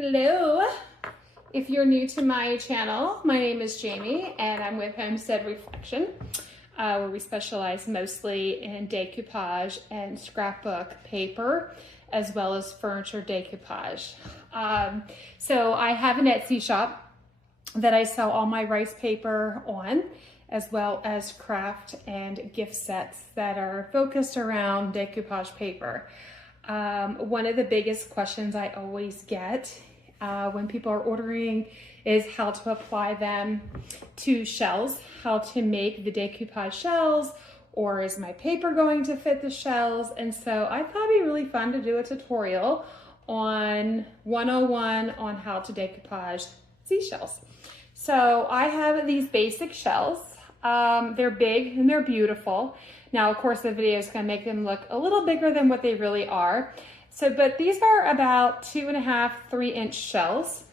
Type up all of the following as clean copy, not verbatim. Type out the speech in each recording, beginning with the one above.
Hello. If you're new to my channel, my name is Jamie and I'm with Homestead Reflection, where we specialize mostly in decoupage and scrapbook paper, as well as furniture decoupage. So I have an Etsy shop that I sell all my rice paper on, as well as craft and gift sets that are focused around decoupage paper. One of the biggest questions I always get when people are ordering is how to apply them to shells, how to make the decoupage shells, or is my paper going to fit the shells? And so I thought it'd be really fun to do a tutorial on 101 on how to decoupage seashells. So I have these basic shells. They're big and they're beautiful. Now, of course, the video is going to make them look a little bigger than what they really are. So, but these are about 2.5, 3-inch shells.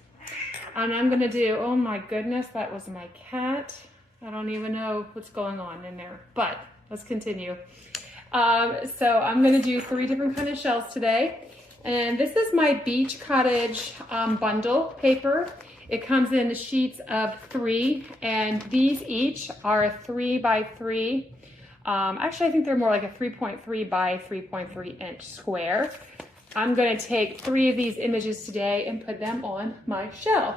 And I'm going to do, oh my goodness, that was my cat. I don't even know what's going on in there, but let's continue. So I'm going to do 3 different kind of shells today. And this is my Beach Cottage bundle paper. It comes in sheets of 3, and these each are 3 by 3. Actually, I think they're more like a 3.3 by 3.3 inch square. I'm going to take 3 of these images today and put them on my shell.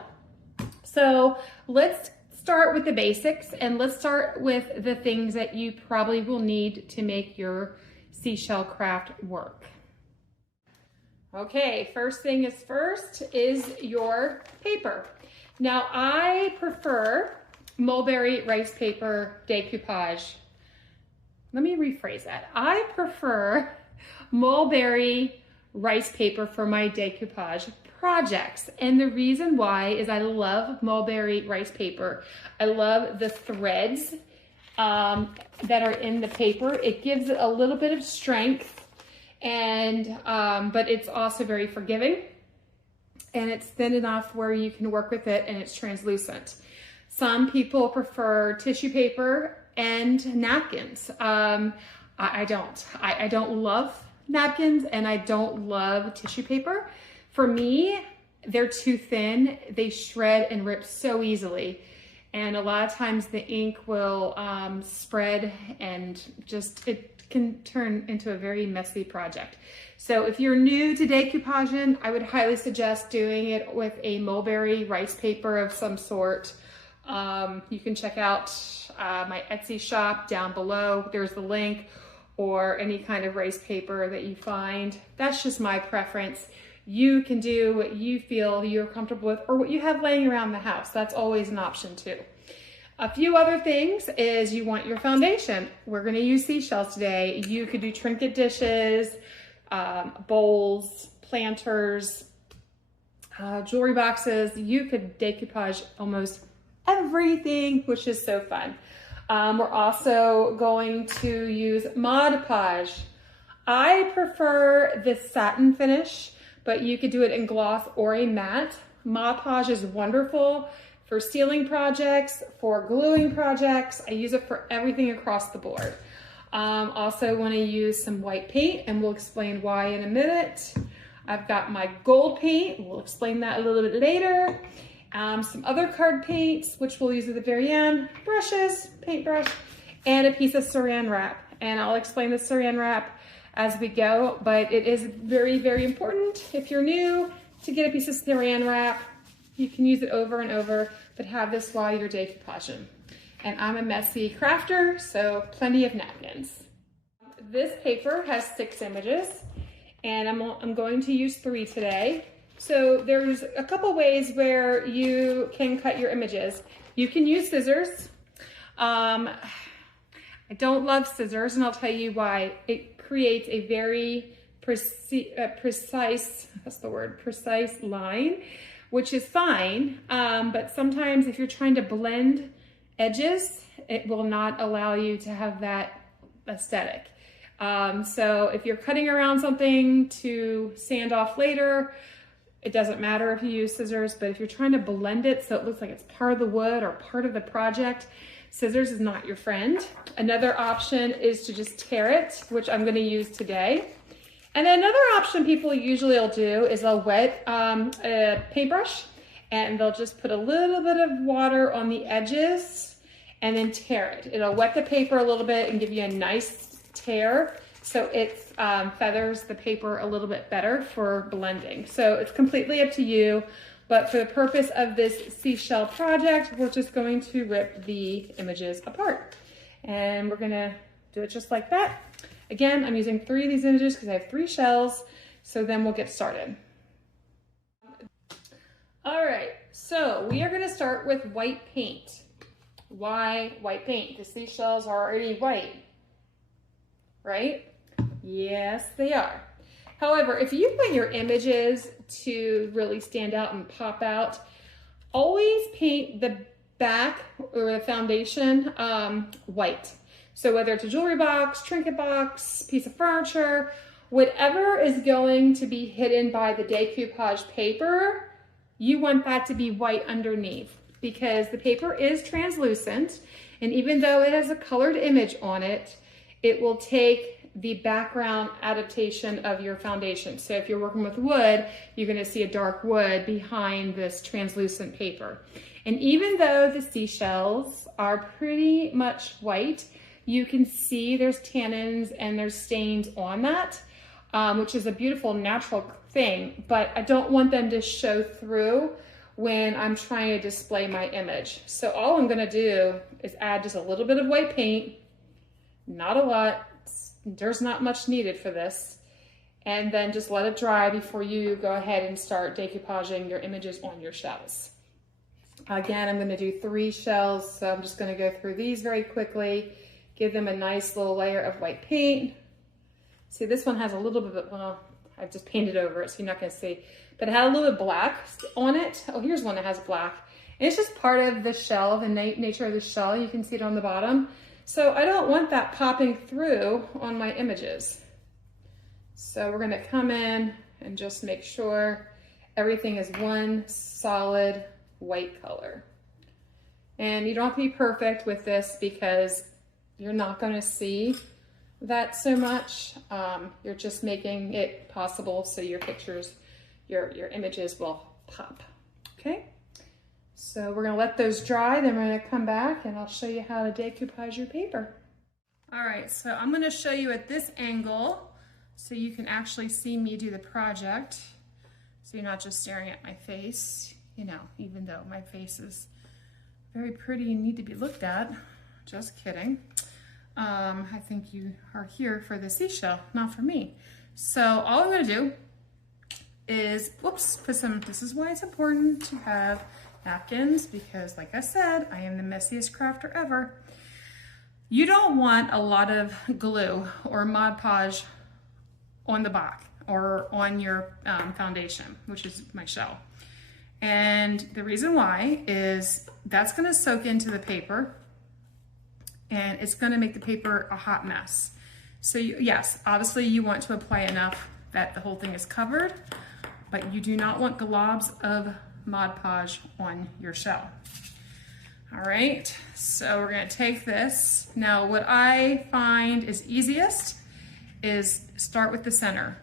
So let's start with the basics, and let's start with the things that you probably will need to make your seashell craft work. Okay, first thing is first is your paper. Now, I prefer mulberry rice paper decoupage. Let me rephrase that. I prefer mulberry rice paper for my decoupage projects. And the reason why is I love mulberry rice paper. I love the threads that are in the paper. It gives it a little bit of strength, and but it's also very forgiving. And it's thin enough where you can work with it, and it's translucent. Some people prefer tissue paper and napkins. I don't. I don't love napkins, and I don't love tissue paper. For me, they're too thin. They shred and rip so easily. And a lot of times the ink will spread, and just, it can turn into a very messy project. So if you're new to decoupaging, I would highly suggest doing it with a mulberry rice paper of some sort. You can check out my Etsy shop down below. There's the link, or any kind of rice paper that you find. That's just my preference. You can do what you feel you're comfortable with, or what you have laying around the house. That's always an option too. A few other things is you want your foundation. We're gonna use seashells today. You could do trinket dishes, bowls, planters, jewelry boxes. You could decoupage almost everything, which is so fun. We're also going to use Mod Podge. I prefer the satin finish, but you could do it in gloss or a matte. Mod Podge is wonderful for sealing projects, for gluing projects. I use it for everything across the board. Also want to use some white paint, and we'll explain why in a minute. I've got my gold paint. We'll explain that a little bit later. Some other card paints, which we'll use at the very end, brushes, paintbrush, and a piece of saran wrap. And I'll explain the saran wrap as we go, but it is very, very important if you're new to get a piece of saran wrap. You can use it over and over, but have this while you're decoupaging. And I'm a messy crafter, so plenty of napkins. This paper has 6 images, and I'm going to use 3 today. So there's a couple ways where you can cut your images. You can use scissors. I don't love scissors, and I'll tell you why. It creates a very precise, that's the word, precise line, which is fine. But sometimes if you're trying to blend edges, it will not allow you to have that aesthetic. So if you're cutting around something to sand off later, it doesn't matter if you use scissors, but if you're trying to blend it so it looks like it's part of the wood or part of the project, scissors is not your friend. Another option is to just tear it, which I'm going to use today. And then another option people usually will do is they'll wet a paintbrush and they'll just put a little bit of water on the edges and then tear it. It'll wet the paper a little bit and give you a nice tear, so it feathers the paper a little bit better for blending. So it's completely up to you, but for the purpose of this seashell project, we're just going to rip the images apart. And we're gonna do it just like that. Again, I'm using 3 of these images because I have 3 shells, so then we'll get started. All right, so we are gonna start with white paint. Why white paint? The seashells are already white, right? Yes, they are. However, if you want your images to really stand out and pop out, always paint the back or the foundation white. So whether it's a jewelry box, trinket box, piece of furniture, whatever is going to be hidden by the decoupage paper, you want that to be white underneath, because the paper is translucent, and even though it has a colored image on it, it will take the background adaptation of your foundation. So if you're working with wood, you're gonna see a dark wood behind this translucent paper. And even though the seashells are pretty much white, you can see there's tannins and there's stains on that, which is a beautiful natural thing, but I don't want them to show through when I'm trying to display my image. So all I'm gonna do is add just a little bit of white paint, not a lot, there's not much needed for this, and then just let it dry before you go ahead and start decoupaging your images on your shells. Again, I'm gonna do 3 shells, so I'm just gonna go through these very quickly, give them a nice little layer of white paint. See, this one has a little bit of, well, I've just painted over it, so you're not gonna see, but it had a little bit black on it. Oh, here's one that has black. And it's just part of the shell, the nature of the shell. You can see it on the bottom. So I don't want that popping through on my images. So we're gonna come in and just make sure everything is one solid white color. And you don't have to be perfect with this because you're not gonna see that so much. You're just making it possible so your pictures, your images will pop, okay? So we're gonna let those dry, then we're gonna come back and I'll show you how to decoupage your paper. All right, so I'm gonna show you at this angle so you can actually see me do the project. So you're not just staring at my face, you know, even though my face is very pretty and need to be looked at. Just kidding. I think you are here for the seashell, not for me. So all I'm gonna do is, whoops, put some, this is why it's important to have napkins, because like I said, I am the messiest crafter ever. You don't want a lot of glue or Mod Podge on the back or on your foundation, which is my shell. And the reason why is that's gonna soak into the paper and it's gonna make the paper a hot mess. So yes, obviously you want to apply enough that the whole thing is covered, but you do not want globs of Mod Podge on your shell. All right, so we're gonna take this. Now what I find is easiest is start with the center.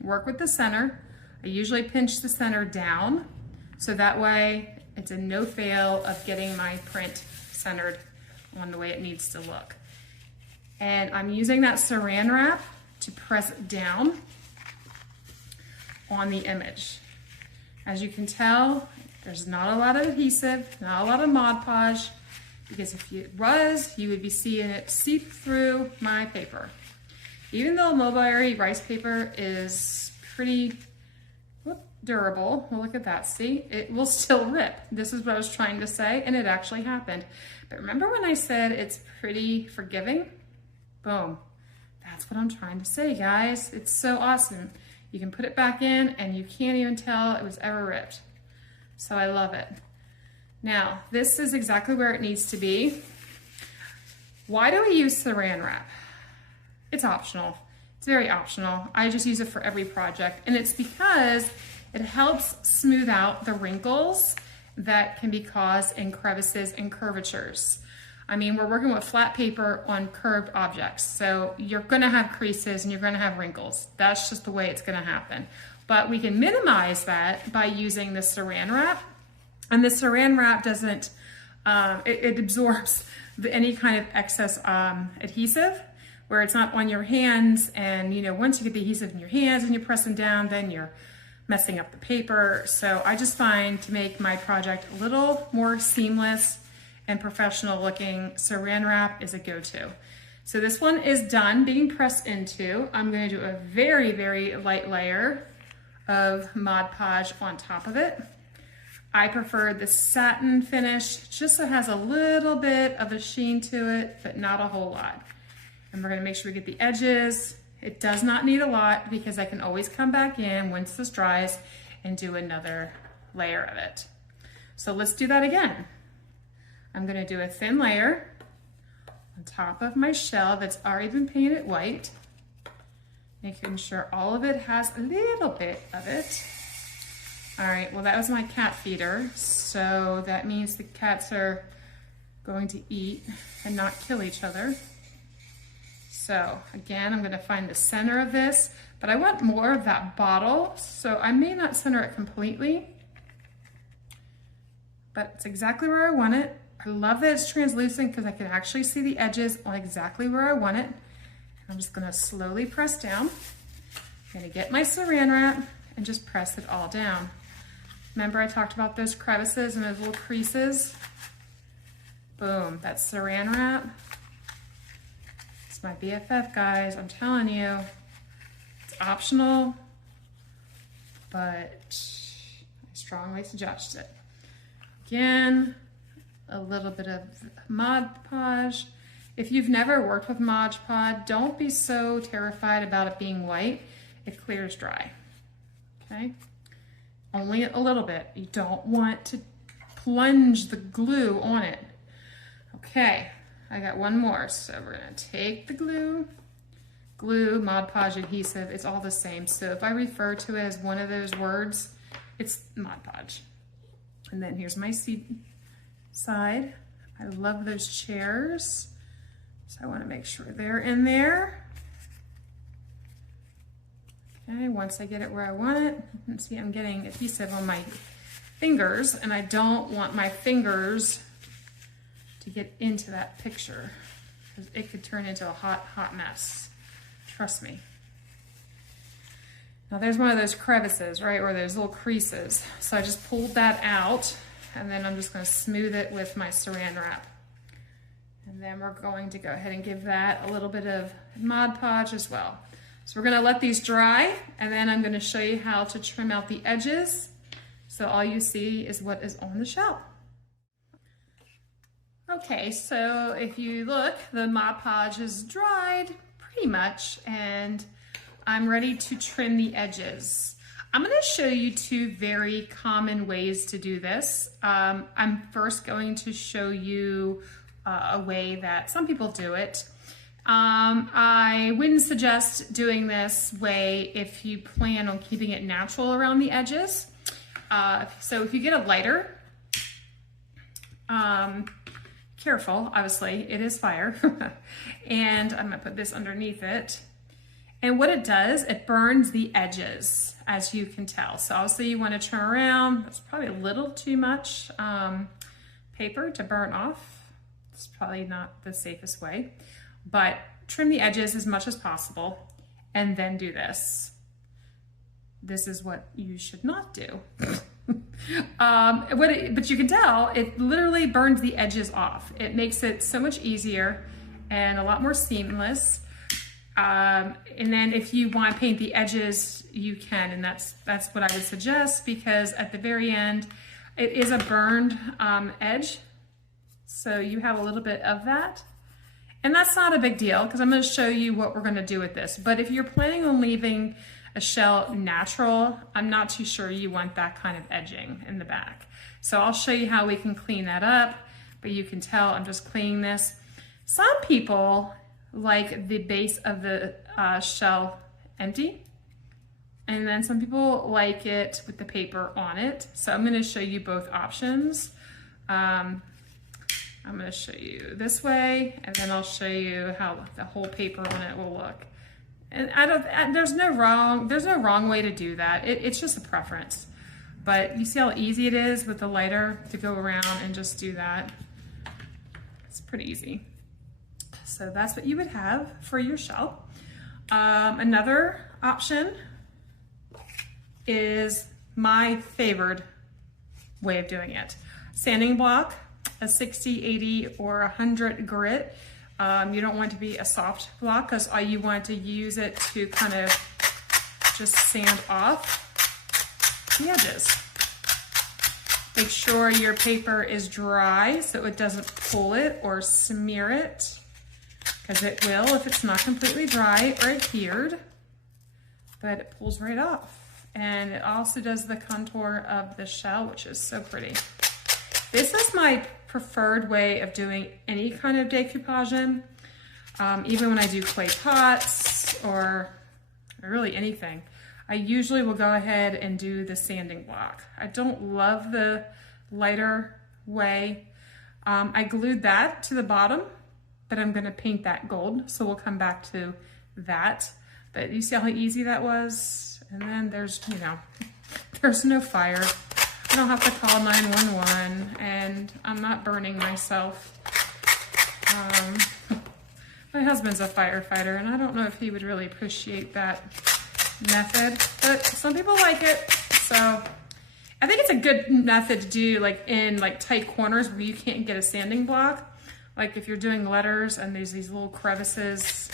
Work with the center. I usually pinch the center down, so that way it's a no fail of getting my print centered on the way it needs to look. And I'm using that saran wrap to press it down on the image. As you can tell, there's not a lot of adhesive, not a lot of Mod Podge, because if it was, you would be seeing it seep through my paper. Even though mulberry rice paper is pretty durable, well, look at that, see? It will still rip. This is what I was trying to say, and it actually happened. But remember when I said it's pretty forgiving? Boom. That's what I'm trying to say, guys. It's so awesome. You can put it back in and you can't even tell it was ever ripped. So I love it. Now, this is exactly where it needs to be. Why do we use saran wrap? It's optional. It's very optional. I just use it for every project, and it's because it helps smooth out the wrinkles that can be caused in crevices and curvatures. I mean, we're working with flat paper on curved objects, so you're gonna have creases and you're gonna have wrinkles. That's just the way it's gonna happen. But we can minimize that by using the saran wrap. And the saran wrap doesn't, it absorbs any kind of excess adhesive, where it's not on your hands. And you know, once you get the adhesive in your hands and you press them down, then you're messing up the paper. So I just find, to make my project a little more seamless and professional looking, saran wrap is a go-to. So this one is done being pressed into. I'm going to do a very, very light layer of Mod Podge on top of it. I prefer the satin finish, just so it has a little bit of a sheen to it, but not a whole lot. And we're gonna make sure we get the edges. It does not need a lot, because I can always come back in once this dries and do another layer of it. So let's do that again. I'm gonna do a thin layer on top of my shell that's already been painted white, making sure all of it has a little bit of it. All right, well, that was my cat feeder, so that means the cats are going to eat and not kill each other. So again, I'm gonna find the center of this, but I want more of that bottle, so I may not center it completely, but it's exactly where I want it. I love that it's translucent because I can actually see the edges on exactly where I want it. I'm just gonna slowly press down. I'm gonna get my saran wrap and just press it all down. Remember I talked about those crevices and those little creases? Boom, that's saran wrap. It's my BFF, guys, I'm telling you. It's optional, but I strongly suggest it. Again, a little bit of Mod Podge. If you've never worked with Mod Podge, don't be so terrified about it being white. It clears dry, okay? Only a little bit. You don't want to plunge the glue on it. Okay, I got one more. So we're gonna take the glue, Mod Podge adhesive, it's all the same. So if I refer to it as one of those words, it's Mod Podge. And then here's my seat side. I love those chairs. So I wanna make sure they're in there. Okay, once I get it where I want it, you can see I'm getting adhesive on my fingers, and I don't want my fingers to get into that picture, because it could turn into a hot, hot mess. Trust me. Now there's one of those crevices, right, where there's little creases. So I just pulled that out, and then I'm just gonna smooth it with my saran wrap. And then we're going to go ahead and give that a little bit of Mod Podge as well. So we're gonna let these dry, and then I'm gonna show you how to trim out the edges. So all you see is what is on the shell. Okay, so if you look, the Mod Podge is dried pretty much, and I'm ready to trim the edges. I'm gonna show you two very common ways to do this. I'm first going to show you a way that some people do it. I wouldn't suggest doing this way if you plan on keeping it natural around the edges. So if you get a lighter, careful, obviously, it is fire. And I'm gonna put this underneath it. And what it does, it burns the edges, as you can tell. So obviously you wanna turn around. That's probably a little too much paper to burn off. It's probably not the safest way, but trim the edges as much as possible and then do this. This is what you should not do. But you can tell it literally burns the edges off. It makes it so much easier and a lot more seamless. And then if you want to paint the edges, you can, and that's what I would suggest, because at the very end, it is a burned edge. So you have a little bit of that. And that's not a big deal, because I'm going to show you what we're going to do with this. But if you're planning on leaving a shell natural, I'm not too sure you want that kind of edging in the back. So I'll show you how we can clean that up, but you can tell I'm just cleaning this. Some people like the base of the shell empty, and then some people like it with the paper on it. So I'm going to show you both options. I'm I'm gonna show you this way, and then I'll show you how the whole paper on it will look. And there's no wrong way to do that. It's just a preference. But you see how easy it is with the lighter to go around and just do that. It's pretty easy. So that's what you would have for your shell. Another option is my favored way of doing it. Sanding block, a 60, 80, or 100 grit. You don't want it to be a soft block because all you want to use it to kind of just sand off the edges. Make sure your paper is dry so it doesn't pull it or smear it, because it will if it's not completely dry or adhered, but it pulls right off. And it also does the contour of the shell, which is so pretty. This is my preferred way of doing any kind of decoupaging, even when I do clay pots or really anything. I usually will go ahead and do the sanding block. I don't love the lighter way. I glued that to the bottom, but I'm gonna paint that gold, so we'll come back to that. But you see how easy that was? And then there's, you know, there's no fire. I don't have to call 911, and I'm not burning myself. My husband's a firefighter, and I don't know if he would really appreciate that method, but some people like it. So I think it's a good method to do like in like tight corners where you can't get a sanding block. Like if you're doing letters and there's these little crevices,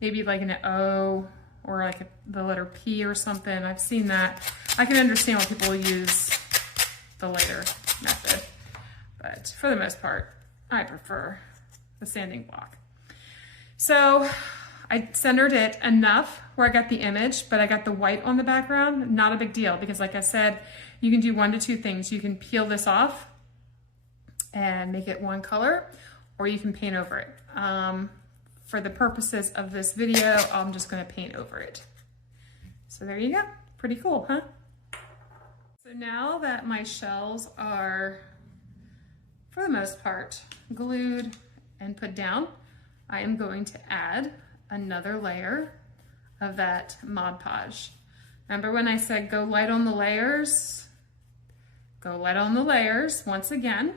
maybe like an O or like the letter P or something. I've seen that. I can understand why people use the lighter method, but for the most part, I prefer the sanding block. So I centered it enough where I got the image, but I got the white on the background. Not a big deal, because like I said, you can do one to two things. You can peel this off and make it one color, or you can paint over it. For the purposes of this video, I'm just gonna paint over it. So there you go, pretty cool, huh? So now that my shells are, for the most part, glued and put down, I am going to add another layer of that Mod Podge. Remember when I said go light on the layers? Go light on the layers once again.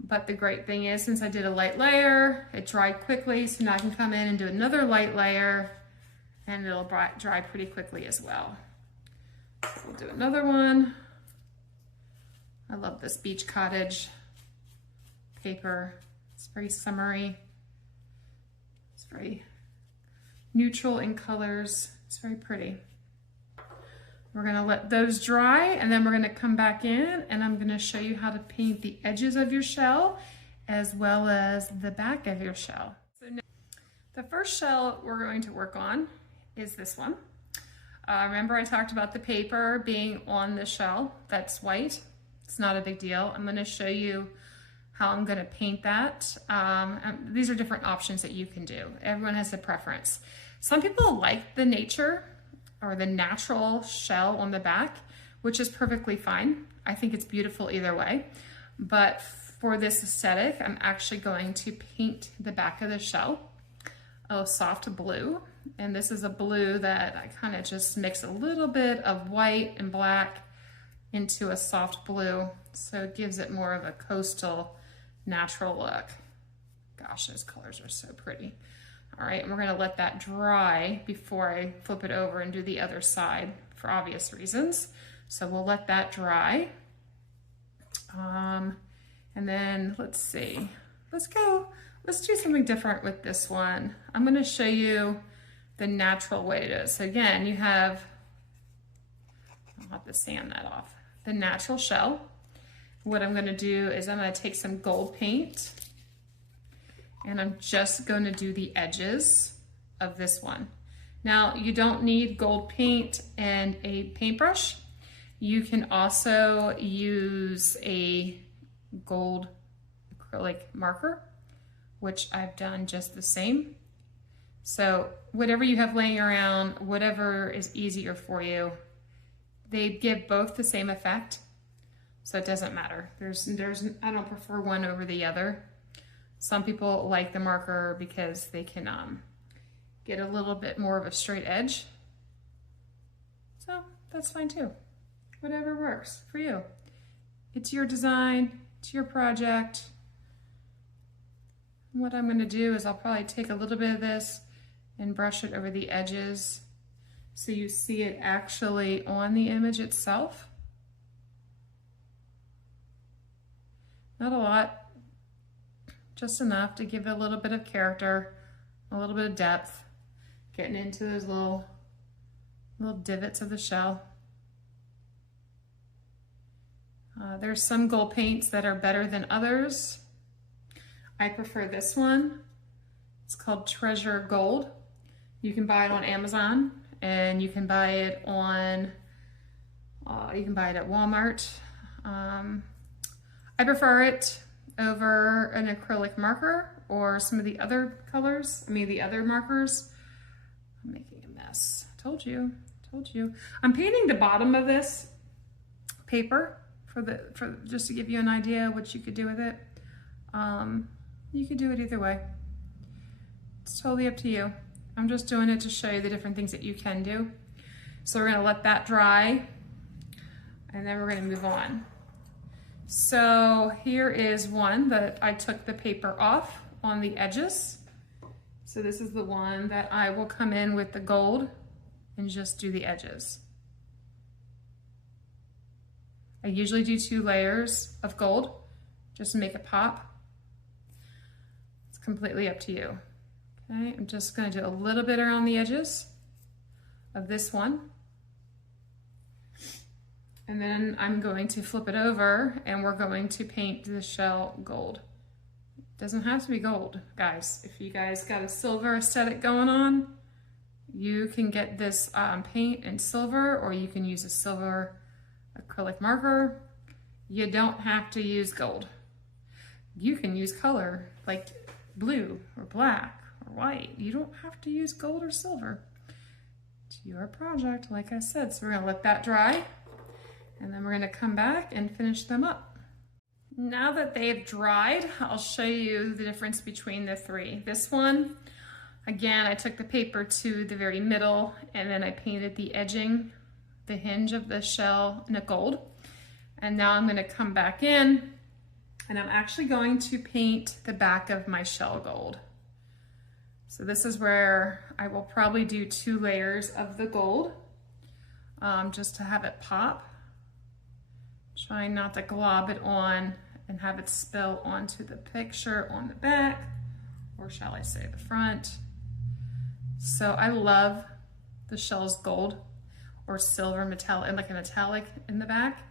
But the great thing is, since I did a light layer, it dried quickly, so now I can come in and do another light layer, and it'll dry pretty quickly as well. So we'll do another one. I love this beach cottage paper. It's very summery. It's very neutral in colors. It's very pretty. We're gonna let those dry, and then we're gonna come back in and I'm gonna show you how to paint the edges of your shell as well as the back of your shell. So now, the first shell we're going to work on is this one. Remember I talked about the paper being on the shell that's white. It's not a big deal. I'm gonna show you how I'm gonna paint that. These are different options that you can do. Everyone has a preference. Some people like the nature or the natural shell on the back, which is perfectly fine. I think it's beautiful either way. But for this aesthetic, I'm actually going to paint the back of the shell a soft blue. And this is a blue that I kind of just mix a little bit of white and black into a soft blue. So it gives it more of a coastal, natural look. Gosh, those colors are so pretty. All right, and we're gonna let that dry before I flip it over and do the other side for obvious reasons. So we'll let that dry. And then let's see, let's do something different with this one. I'm gonna show you the natural way it is. So again, you have, I'll have to sand that off, the natural shell. What I'm gonna do is I'm gonna take some gold paint, and I'm just going to do the edges of this one. Now, you don't need gold paint and a paintbrush. You can also use a gold acrylic marker, which I've done just the same. So whatever you have laying around, whatever is easier for you, they give both the same effect. So it doesn't matter. I don't prefer one over the other. Some people like the marker because they can get a little bit more of a straight edge. So that's fine too. Whatever works for you. It's your design, it's your project. What I'm gonna do is I'll probably take a little bit of this and brush it over the edges so you see it actually on the image itself. Not a lot, just enough to give it a little bit of character, a little bit of depth, getting into those little divots of the shell. There's some gold paints that are better than others. I prefer this one. It's called Treasure Gold. You can buy it on Amazon, and you can buy it on, at Walmart. I prefer it over an acrylic marker or some of the other colors. the other markers. I'm making a mess. Told you. I'm painting the bottom of this paper for just to give you an idea what you could do with it. You could do it either way. It's totally up to you. I'm just doing it to show you the different things that you can do. So we're gonna let that dry, and then we're gonna move on. So here is one that I took the paper off on the edges. So this is the one that I will come in with the gold and just do the edges. I usually do 2 layers of gold just to make it pop. It's completely up to you. Okay, I'm just going to do a little bit around the edges of this one. And then I'm going to flip it over and we're going to paint the shell gold. It doesn't have to be gold, guys. If you guys got a silver aesthetic going on, you can get this paint in silver, or you can use a silver acrylic marker. You don't have to use gold. You can use color like blue or black or white. You don't have to use gold or silver. It's your project, like I said. So we're gonna let that dry, and then we're gonna come back and finish them up. Now that they've dried, I'll show you the difference between the 3. This one, again, I took the paper to the very middle and then I painted the edging, the hinge of the shell in a gold. And now I'm gonna come back in and I'm actually going to paint the back of my shell gold. So this is where I will probably do 2 layers of the gold just to have it pop. Trying not to glob it on and have it spill onto the picture on the back, or shall I say the front. So I love the shell's gold or silver metallic, like a metallic in the back,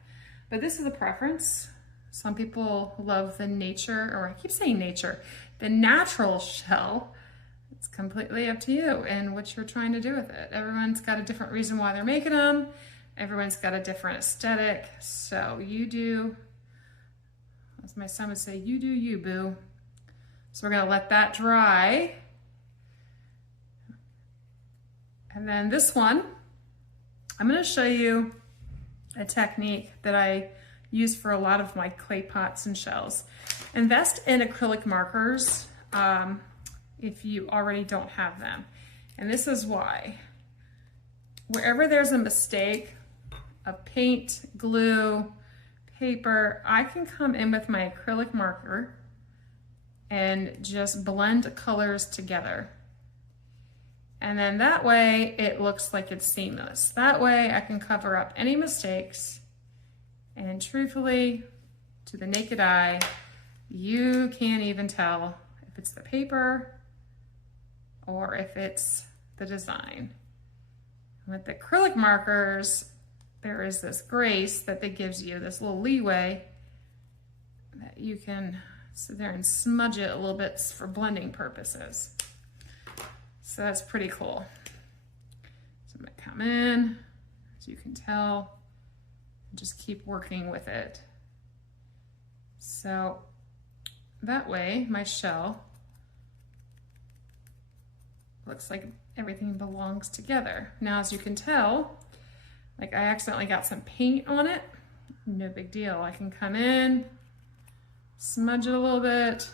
but this is a preference. Some people love the nature, or I keep saying nature, the natural shell. It's completely up to you and what you're trying to do with it. Everyone's got a different reason why they're making them. Everyone's got a different aesthetic. So you do, as my son would say, you do you, boo. So we're gonna let that dry. And then this one, I'm gonna show you a technique that I use for a lot of my clay pots and shells. Invest in acrylic markers if you already don't have them. And this is why. Wherever there's a mistake of paint, glue, paper, I can come in with my acrylic marker and just blend colors together. And then that way it looks like it's seamless. That way I can cover up any mistakes, and truthfully, to the naked eye, you can't even tell if it's the paper or if it's the design. With the acrylic markers, there is this grace that gives you, this little leeway that you can sit there and smudge it a little bit for blending purposes. So that's pretty cool. So I'm gonna come in, as you can tell, and just keep working with it. So that way my shell looks like everything belongs together. Now, as you can tell, like I accidentally got some paint on it. no big deal. I can come in, smudge it a little bit.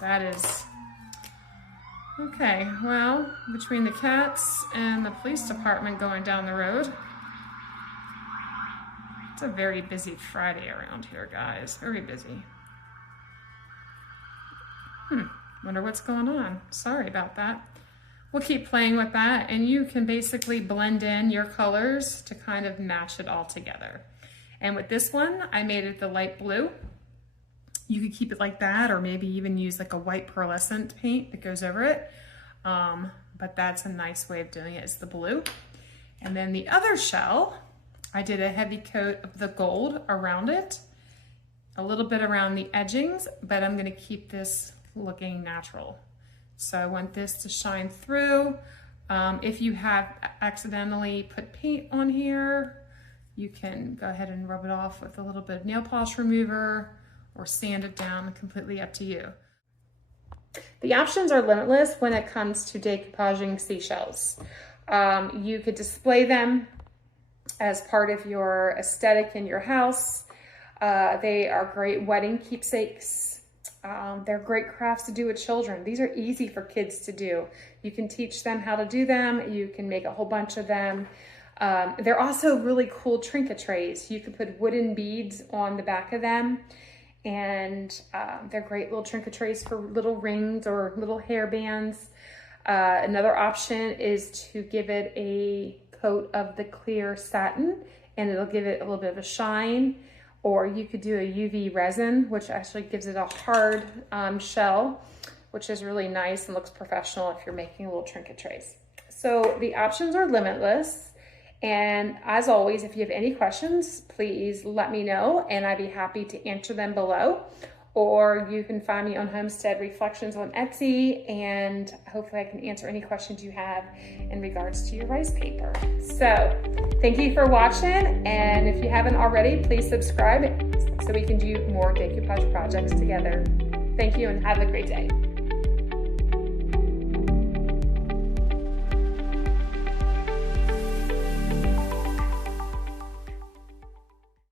That is, okay, well, between the cats and the police department going down the road, it's a very busy Friday around here, guys, very busy. Wonder what's going on. Sorry about that. We'll keep playing with that, and you can basically blend in your colors to kind of match it all together. And with this one, I made it the light blue. You could keep it like that, or maybe even use like a white pearlescent paint that goes over it. But that's a nice way of doing it, is the blue. And then the other shell, I did a heavy coat of the gold around it, a little bit around the edgings, but I'm gonna keep this looking natural. So I want this to shine through. If you have accidentally put paint on here, you can go ahead and rub it off with a little bit of nail polish remover or sand it down, completely up to you. The options are limitless when it comes to decoupaging seashells. You could display them as part of your aesthetic in your house. They are great wedding keepsakes. They're great crafts to do with children. These are easy for kids to do. You can teach them how to do them. You can make a whole bunch of them. They're also really cool trinket trays. You can put wooden beads on the back of them, and they're great little trinket trays for little rings or little hair bands. Another option is to give it a coat of the clear satin, and it'll give it a little bit of a shine. Or you could do a UV resin, which actually gives it a hard shell, which is really nice and looks professional if you're making little trinket trays. So the options are limitless. And as always, if you have any questions, please let me know, and I'd be happy to answer them below. Or you can find me on Homestead Reflections on Etsy, and hopefully I can answer any questions you have in regards to your rice paper. So thank you for watching, and if you haven't already, please subscribe so we can do more decoupage projects together. Thank you and have a great day.